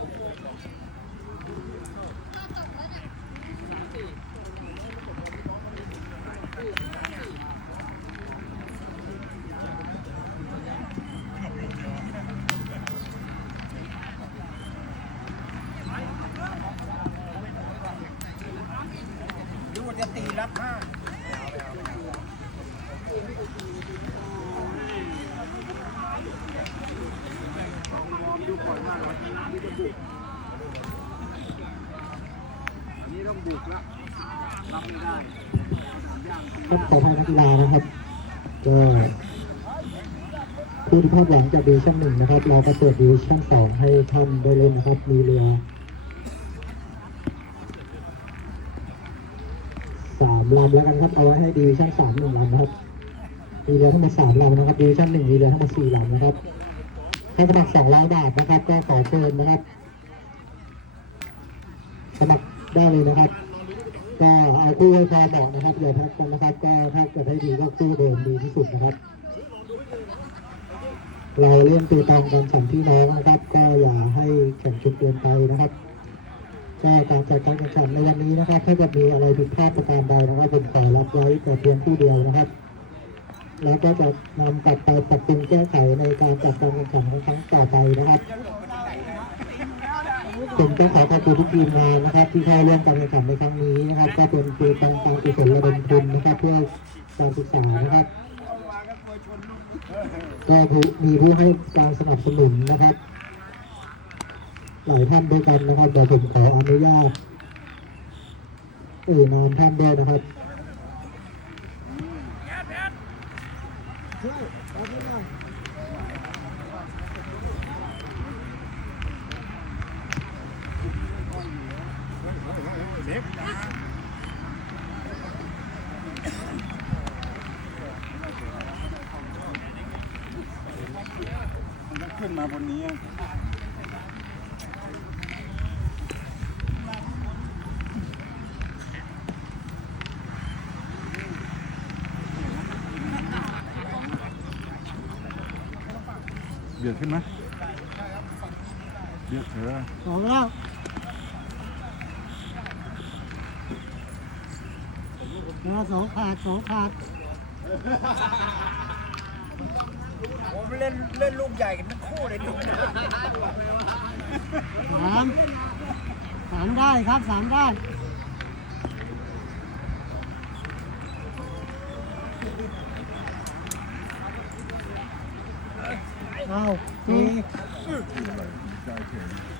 ดูจะตีรับห้า ครับขอทางนักกีฬานะครับก็ผู้ที่พลาดหวังจากดิวชั่นหนึ่งนะครับ เราก็เปิดดิวชั่นสองให้ท่านได้เล่นนะครับ มีเรือสามลำแล้วกันครับเอาไว้ให้ดิวชั่นสามหนึ่งลำนะครับ มีเรือทั้งหมดสามลำนะครับดิวชั่นหนึ่งมีเรือทั้งหมดสี่ลำนะครับ ให้สมัครสองร้อยบาทนะครับ ก็ขอเชิญนะครับ สมัครได้เลยนะครับ ก็เอาคู่ให้พอเหมาะนะครับอย่าแพ็กกันนะครับ ก็ถ้าเกิดให้ดีก็คู่เดิมดีที่สุดนะครับ เราเล่นตัวตองกันสองพี่น้องนะครับ ก็อย่าให้แข่งจนเกินไปนะครับก็การจัดการแข่งขันในวันนี้นะครับ ถ้าเกิดมีอะไรผิดพลาดประการใดนะครับผมขอรับไว้แต่เพียงผู้เดียวนะครับ แล้วก็จะนำกลับไปปรับปรุงแก้ไขในการจัดการแข่งขันครั้งต่อไปนะครับผมต้องขอขอบคุณทุกทีมงานนะครับ ที่เข้าร่วมการแข่งขันในครั้งนี้นะครับ ก็เป็นคือเป็นการกุศลระดมทุนนะครับ เพื่อการศึกษานะครับ ก็มีผู้ให้การสนับสนุนนะครับหลายท่านด้วยกันนะครับเดี๋ยวผมขออนุญาตเอ่ยนามท่านด้วยนะครับ ขึ้นมาบนนี้ เบียดขึ้นไหมเบียดเถอสองแล้วนะสองขาดสองขาดผมเล่นเล่นลูกใหญ่กันทั้งคู่เลยลูกสามสามได้ครับสามได้ อาทีใจเฉย